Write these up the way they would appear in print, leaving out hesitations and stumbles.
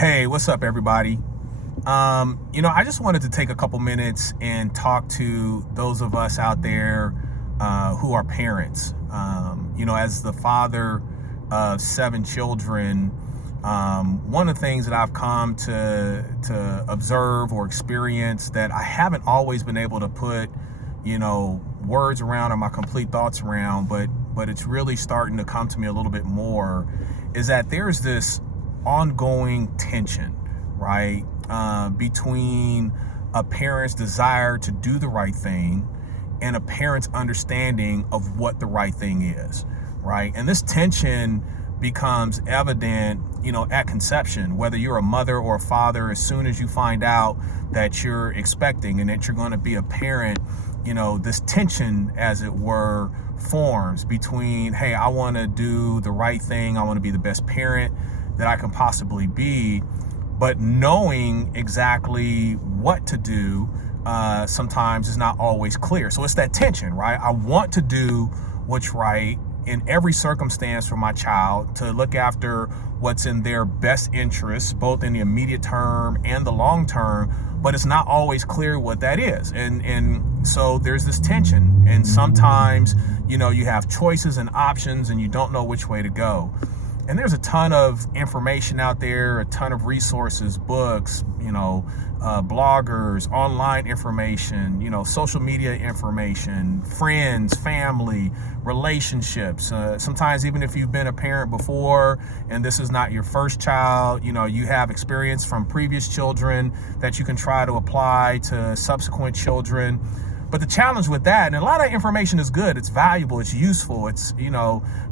Hey, what's up, everybody? I just wanted to take a couple minutes and talk to those of us out there who are parents. As the father of 7 children, one of the things that I've come to observe or experience that I haven't always been able to put, words around or my complete thoughts around, but it's really starting to come to me a little bit more, is that there's this ongoing tension, right, between a parent's desire to do the right thing and a parent's understanding of what the right thing is, right? And this tension becomes evident, at conception, whether you're a mother or a father. As soon as you find out that you're expecting and that you're going to be a parent, this tension, as it were, forms between, hey, I want to do the right thing, I want to be the best parent that I can possibly be, but knowing exactly what to do sometimes is not always clear. So it's that tension, right? I want to do what's right in every circumstance for my child, to look after what's in their best interests, both in the immediate term and the long term, but it's not always clear what that is. And so there's this tension, and sometimes, you have choices and options and you don't know which way to go. And there's a ton of information out there, a ton of resources, books, bloggers, online information, social media information, friends, family, relationships. Sometimes even if you've been a parent before and this is not your first child, you have experience from previous children that you can try to apply to subsequent children. But the challenge with that, and a lot of information is good, it's valuable, it's useful, it's,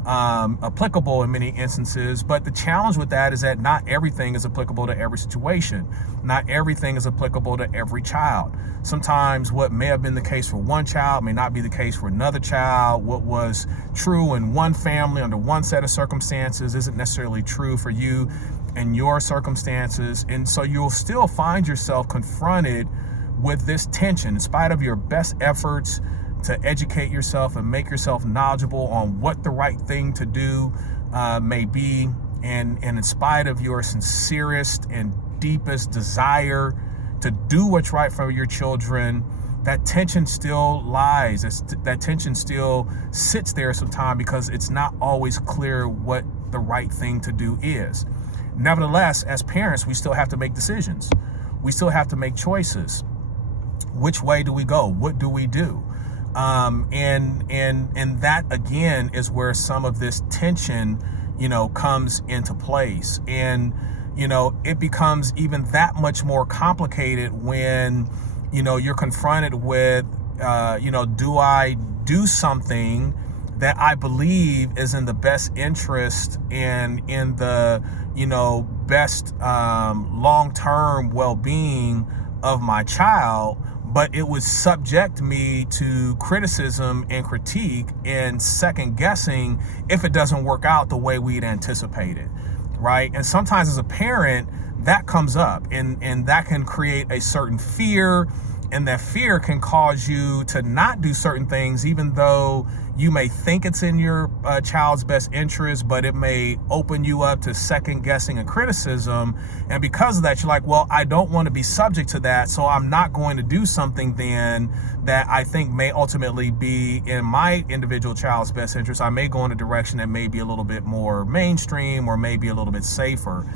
applicable in many instances. But the challenge with that is that not everything is applicable to every situation. Not everything is applicable to every child. Sometimes what may have been the case for one child may not be the case for another child. What was true in one family under one set of circumstances isn't necessarily true for you and your circumstances. And so you'll still find yourself confronted with this tension, in spite of your best efforts to educate yourself and make yourself knowledgeable on what the right thing to do may be, and in spite of your sincerest and deepest desire to do what's right for your children, that tension still lies. That tension still sits there sometimes because it's not always clear what the right thing to do is. Nevertheless, as parents, we still have to make decisions. We still have to make choices. Which way do we go? What do we do? And that again is where some of this tension, comes into place. And, it becomes even that much more complicated when, you're confronted with, do I do something that I believe is in the best interest and in the, best long-term well-being of my child, but it would subject me to criticism and critique and second guessing if it doesn't work out the way we'd anticipated, right? And sometimes as a parent, that comes up and that can create a certain fear, and that fear can cause you to not do certain things, even though you may think it's in your child's best interest, but it may open you up to second guessing and criticism. And because of that, you're like, well, I don't want to be subject to that, so I'm not going to do something then that I think may ultimately be in my individual child's best interest. I may go in a direction that may be a little bit more mainstream or maybe a little bit safer.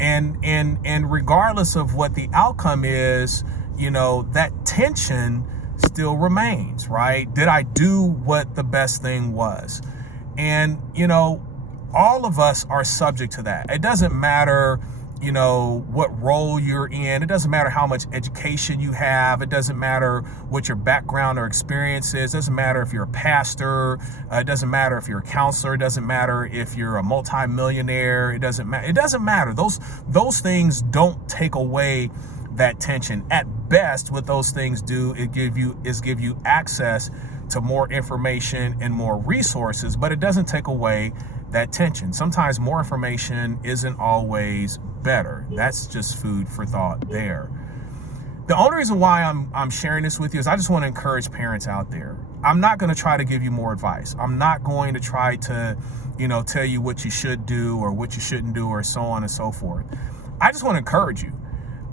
And regardless of what the outcome is, that tension still remains, right? Did I do what the best thing was? And, all of us are subject to that. It doesn't matter, what role you're in. It doesn't matter how much education you have. It doesn't matter what your background or experience is. It doesn't matter if you're a pastor. It doesn't matter if you're a counselor. It doesn't matter if you're a multimillionaire. It doesn't matter. Those things don't take away that tension. At best, what those things do is give you access to more information and more resources, but it doesn't take away that tension. Sometimes more information isn't always better. That's just food for thought there. The only reason why I'm sharing this with you is I just want to encourage parents out there. I'm not going to try to give you more advice. I'm not going to try to, tell you what you should do or what you shouldn't do or so on and so forth. I just want to encourage you.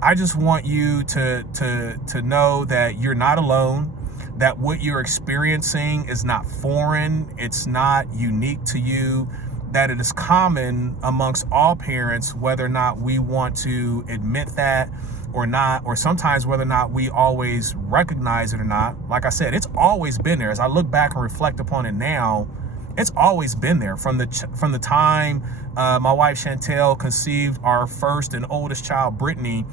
I just want you to know that you're not alone, that what you're experiencing is not foreign, it's not unique to you, that it is common amongst all parents, whether or not we want to admit that or not, or sometimes whether or not we always recognize it or not. Like I said, it's always been there. As I look back and reflect upon it now, it's always been there from the time my wife Chantel conceived our first and oldest child, Brittany,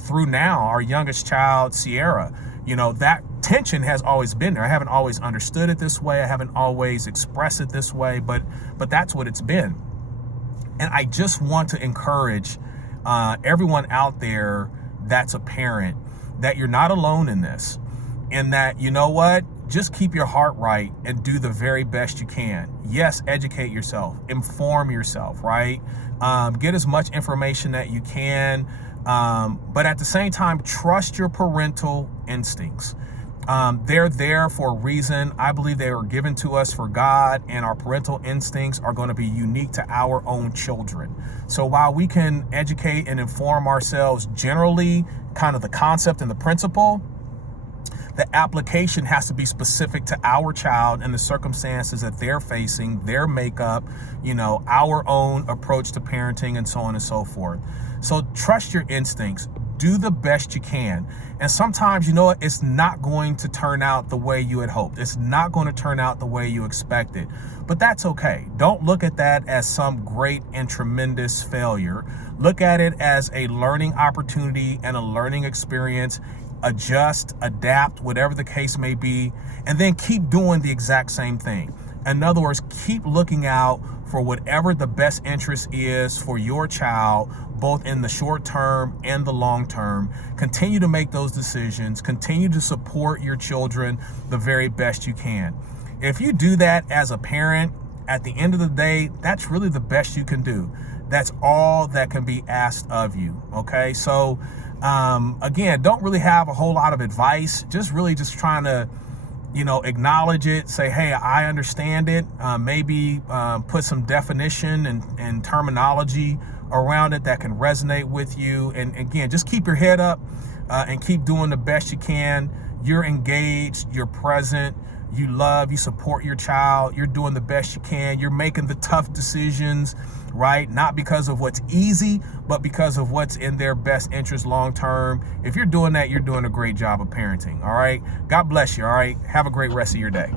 through now our youngest child, Sierra. You know, that tension has always been there. I haven't always understood it this way. I haven't always expressed it this way, but that's what it's been. And I just want to encourage everyone out there that's a parent, that you're not alone in this, and that, you know what, just keep your heart right and do the very best you can. Yes, educate yourself, inform yourself, right? Get as much information that you can, but at the same time, trust your parental instincts. They're there for a reason. I believe they were given to us for God, and our parental instincts are going to be unique to our own children. So while we can educate and inform ourselves generally, kind of the concept and the principle, the application has to be specific to our child and the circumstances that they're facing, their makeup, you know, our own approach to parenting, and so on and so forth. So trust your instincts. Do the best you can. And sometimes, you know what, it's not going to turn out the way you had hoped. It's not going to turn out the way you expected. But that's okay. Don't look at that as some great and tremendous failure. Look at it as a learning opportunity and a learning experience. Adjust, adapt, whatever the case may be, and then keep doing the exact same thing. In other words, keep looking out for whatever the best interest is for your child, both in the short term and the long term. Continue to make those decisions. Continue to support your children the very best you can. If you do that as a parent, at the end of the day, that's really the best you can do. That's all that can be asked of you. Okay, so again, don't really have a whole lot of advice. Just trying to, you know, acknowledge it, say, hey, I understand it. Maybe put some definition and terminology around it that can resonate with you. And again, just keep your head up and keep doing the best you can. You're engaged, you're present, you love, you support your child, you're doing the best you can, you're making the tough decisions, right? Not because of what's easy, but because of what's in their best interest long term. If you're doing that, you're doing a great job of parenting, all right? God bless you, all right? Have a great rest of your day.